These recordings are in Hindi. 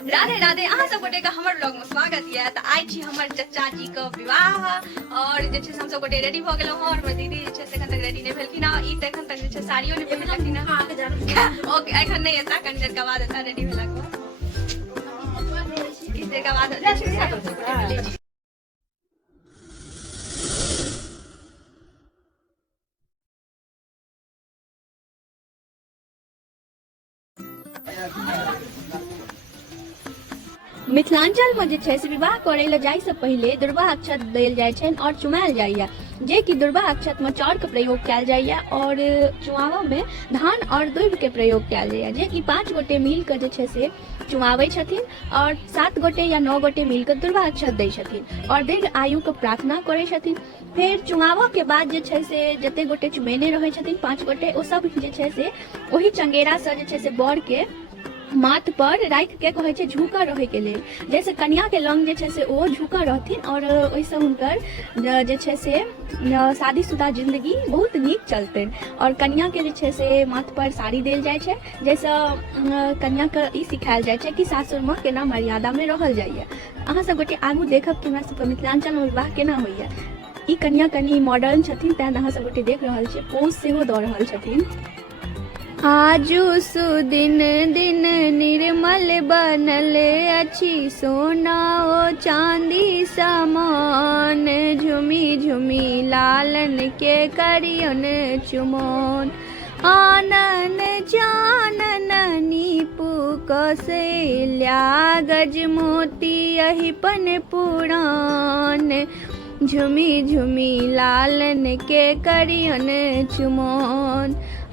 राधे राधे अहाँ सब गोटे का हमर ब्लॉग में स्वागत है। तो आई छी हमर चचा जी के विवाह और जे छे हम सब गोटे रेडी भ गेलौ और हमर दीदी जे छे से एखन तक रेडी नै भेलखिन आ ई त एखन तक जे छे साड़ियो नै पहिरलखिन आ ओके एखन नै एता कनि देर के बाद एता रेडी भेला को किस देर के बाद जे छे सब गोटे मिले छी। मिथिलांचल में जे छे से विवाह करे ले जाय से पहले दुर्वा अक्षत देल जाय छे और चुमायल जाय जे कि दुर्वा अक्षत में चाउर के प्रयोग कैल जाय और चुमावा में धान और दूब के प्रयोग कैल जाय जे कि 5 गोटे मिल के जे छे से चुमावे छथिन और 7 गोटे या 9 गोटे मिल के दुर्वा अक्षत दै छथिन और दीर्घ आयु के प्रार्थना करे छथिन। फिर चुमावा के बाद जे छे से जते गोटे चुमेने रहे छथिन 5 गोटे ओ सब जे छे से ओही चंगेरा से जे छे से बर के माथ पर राख के कहे छे झुका रहे के लिए जैसे कन्या के लंग जे छे से ओ झुका रहथिन और ओइसे हुनकर जे छे से शादीशुदा जिंदगी बहुत नीक चलतन और कन्या के जे छे से माथ पर साड़ी देल जाय छे जैसे कन्या के ई सिखायल जाय छे कि सासुर में केना मर्यादा में रहल जाय। अहाँ सब गोटे आगू देखब कि हमरा सब मिथिलांचल में विवाह केना होइया। ई कन्या कनी मॉडर्न छथिन तें अहाँ सब गोटे देख रहल छे पोज सेहो द रहल छथिन। आजू सुदिन दिन निर्मल बनल अछि सोना ओ चांदी समान झुमी झुमी लालन के करियन चुमोन आनन जानन नीपु कौशल्या गज मोती अहिपन पुराण झुमी झुमी लालन के करियन चुमोन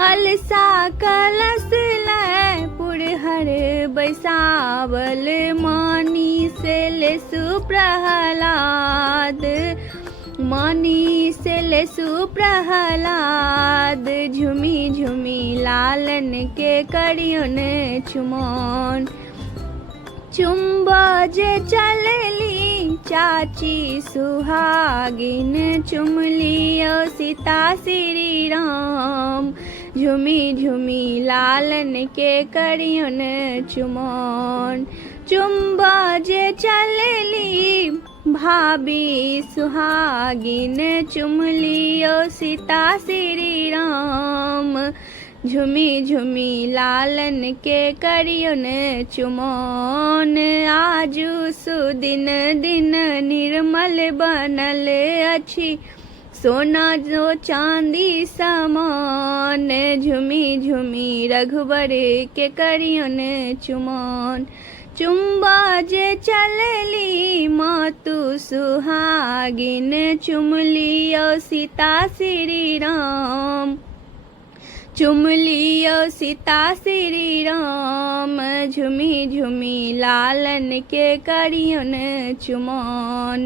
अलसा कलश लय पुरहर बैसावल मानी से ले सुप्रहलाद मानी से ले सुप्रहलाद झुमी झुमी लालन के करियन चुमोन चुम्बा जे चलली चाची सुहागिन चुमलियो सीता श्री राम झुमी झुमी लालन के करियन चुमोन चुम्बा जे चलली भाभी सुहागिन चुमलियो सीता श्री राम झुमी झुमी लालन के करियन चुमोन आजू सुदिन दिन निर्मल बनल अछि सोना जो चांदी समान झुमी झुमी रघुबर के करियन चुमोन चुम्बा जे चलली मातु सुहागिन चुमलियो सीता श्री राम चुमलियो सीता श्री राम झुमी झुमी लालन के करियन चुमोन।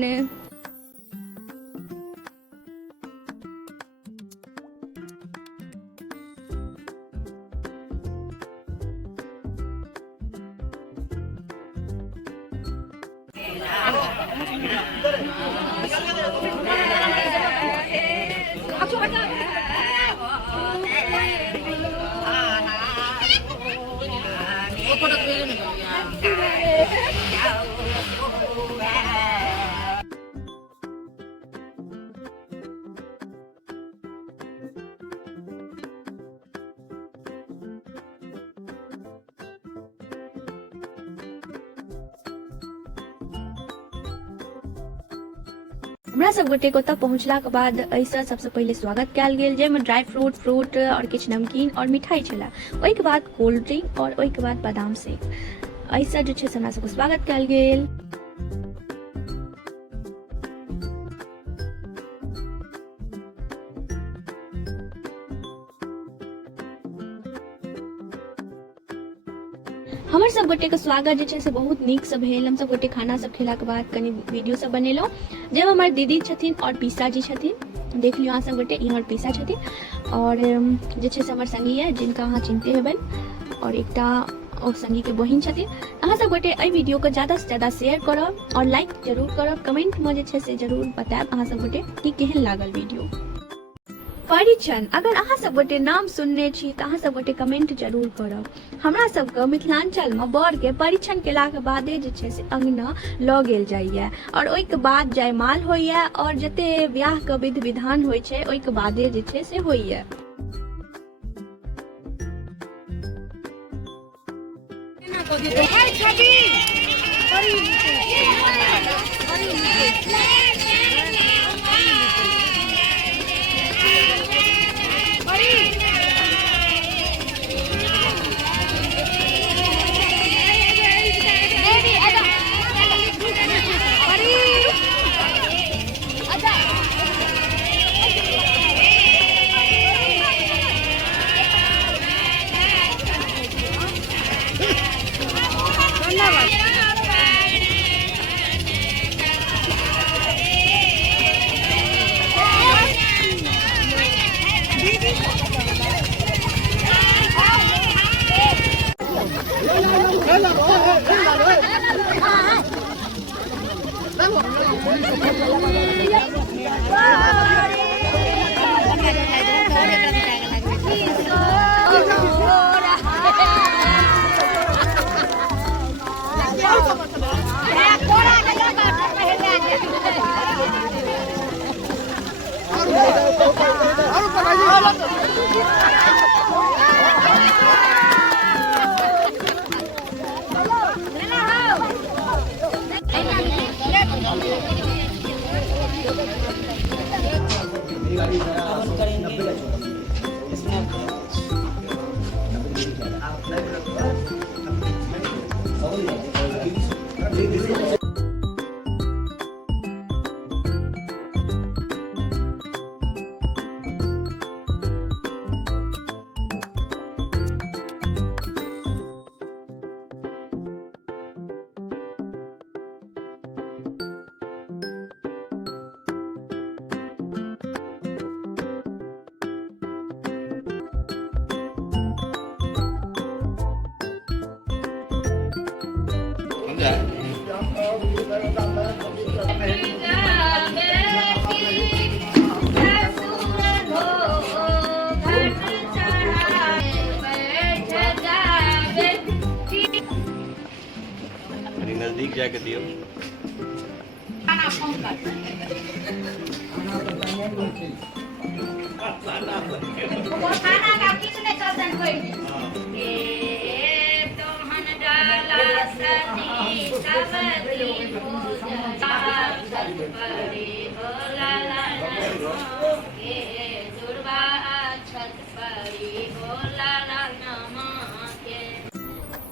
हमरा सब गोटे को तक पहुँचला के बाद ऐसा सबसे पहले स्वागत कैल गेल जे में ड्राई फ्रूट और किछ नमकीन और मिठाई छला ओइ के बाद कोल्ड ड्रिंक और ओइ के बाद बादाम शेक ऐसा जो छे से हमरा सब स्वागत कैल गेल। हमर सब गोटे के स्वागत जे छे से बहुत नीक से भेल। हम सब गोटे खाना सब खेला के बाद कनी वीडियो सब बनेलो जे हमर दीदी छथिन और पीसा जी छथिन देख लियो अहाँ सब गोटे ई हमर पीसा छथिन और जे छे से हमर संगी है जिनका अहाँ चिन्हते हेबन और एकटा और संगी के बहिन छथिन। अहाँ सब गोटे एहि वीडियो को ज्यादा से ज्यादा शेयर करब और लाइक जरूर करब कमेंट में जे छे से जरूर बताएब अहाँ सब गोटे कि केहन लागल वीडियो। परिछन अगर अहाँ सब गोटे नाम सुनने छी तऽ अहाँ सब गोटे कमेंट जरूर करब। हमरा सबके मिथिलांचल में बर के परिछन केला के बादे जे छै से अंगना लऽ गेल जाइए और ओहि के बाद जयमाल होइए और जते ब्याह के विधि विधान होइ छै ओहि के बादे जे छै से होइए। नजदीक जाके दियो।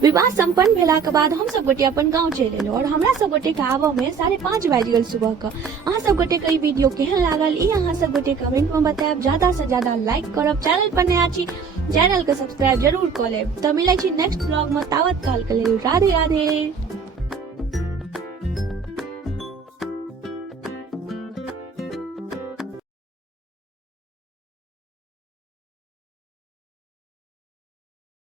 विवाह संपन्न भेला के बाद हम सब गोटे अपन गांव चलि एलहुं और हमरा सब गोटे के आबऽ में 5:30 बाजि गेल सुबह के। अहाँ सब गोटे के ई वीडियो केहन लागल ई अहाँ सब गोटे कमेंट में बतायब। ज्यादा से ज्यादा लाइक करब, चैनल पर नया छी चैनल के सब्सक्राइब जरूर कर लेब। तो मिलै छी नेक्स्ट व्लॉग में, तावत काल के लेल राधे राधे।